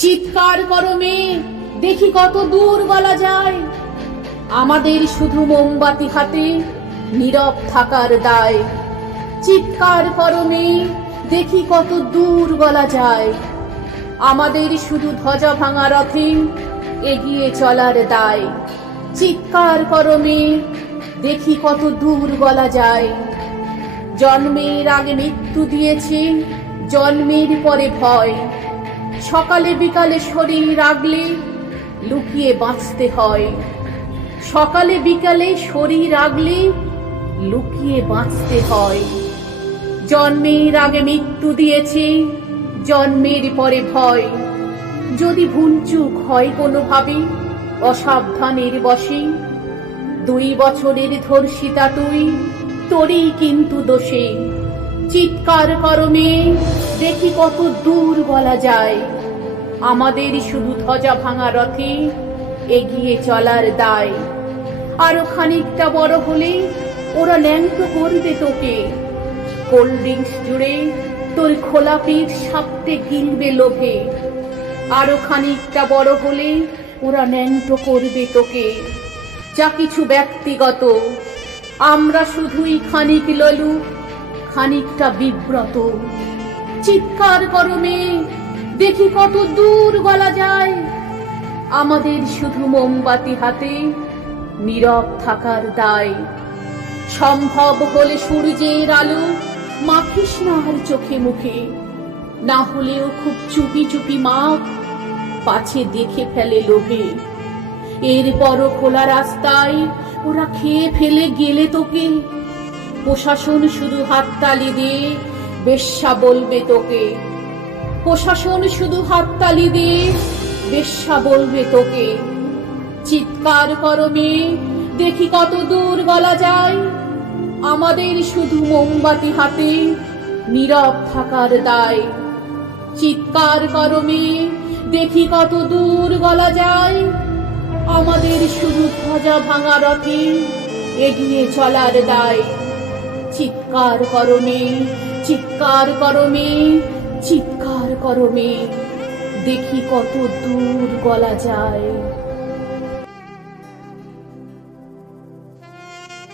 চিৎকার করো মেয়ে, দেখি কত দূর গলা যায়। আমাদের শুধু মোমবাতি হাতে নীরব থাকার দায়। চিৎকার করো মেয়ে, দেখি কত দূর গলা যায়। আমাদের শুধু ধ্বজা ভাঙা রথে এগিয়ে চলার দায়। চিৎকার করো মেয়ে, দেখি কত দূর গলা যায়। জন্মের আগে মৃত্যু দিয়েছে, জন্মের পরে ভয়। সকালে বিকালে শরীর রাগলে লুকিয়ে বাঁচতে হয়। সকালে বিকালে শরীর রাগলে লুকিয়ে বাঁচতে হয়। জন্মের আগে মৃত্যু দিয়েছে, জন্মের পরে ভয়। যদি ভুলচুক হয় কোনোভাবে, অসাবধানের বসে দুই বছরের ধর্ষিতা তুই, তোরই কিন্তু দোষে। চিৎকার করো মেয়ে। দেখি কত দূর বলা যায়। আমাদের শুধু ধ্বজা ভাঙা রথে এগিয়ে চলার দায়। আরও খানিকটা বড় হলে ওরা ল্যাংটো করবে তোকে। কোল্ড ড্রিঙ্কস জুড়ে তোর খোলা পিঠ সাপটে গিলবে লোভে। আরও খানিকটা বড় হলে ওরা ন্যাংটো করবে তোকে। যা কিছু ব্যক্তিগত, আমরা শুধুই খানিক ললু, খানিকটা বিব্রত। চিৎকার করো মেয়ে। দেখি কত দূর গলা যায়। আমাদের শুধু মোমবাতি হাতে নীরব থাকার দায়। সম্ভব হলে সূর্যের আলো মাখিস না আর চোখে মুখে। না হলেও খুব চুপি চুপি মাখ পাছে দেখে ফেলে লোভে। এরপরও খোলা রাস্তায় ওরা খেয়ে ফেলে গেলে তোকে। প্রশাসন শুধু হাততালি দিয়ে বেশ্যা বলবে তোকে। প্রশাসন শুধু হাততালি দিয়ে বেশ্যা বলবে তোকে। চিৎকার করো মেয়ে, দেখি কত দূর গলা যায়। আমাদের শুধু মোমবাতি হাতে নীরব থাকার দায়। চিৎকার করো মেয়ে, দেখি কত দূর গলা যায়। আমাদের শুধু ধ্বজা ভাঙা রথে এগিয়ে চলার দায়। চিৎকার করো মেয়ে চিৎকার করো চিৎকার করো দেখি কত দূর গলা যায়।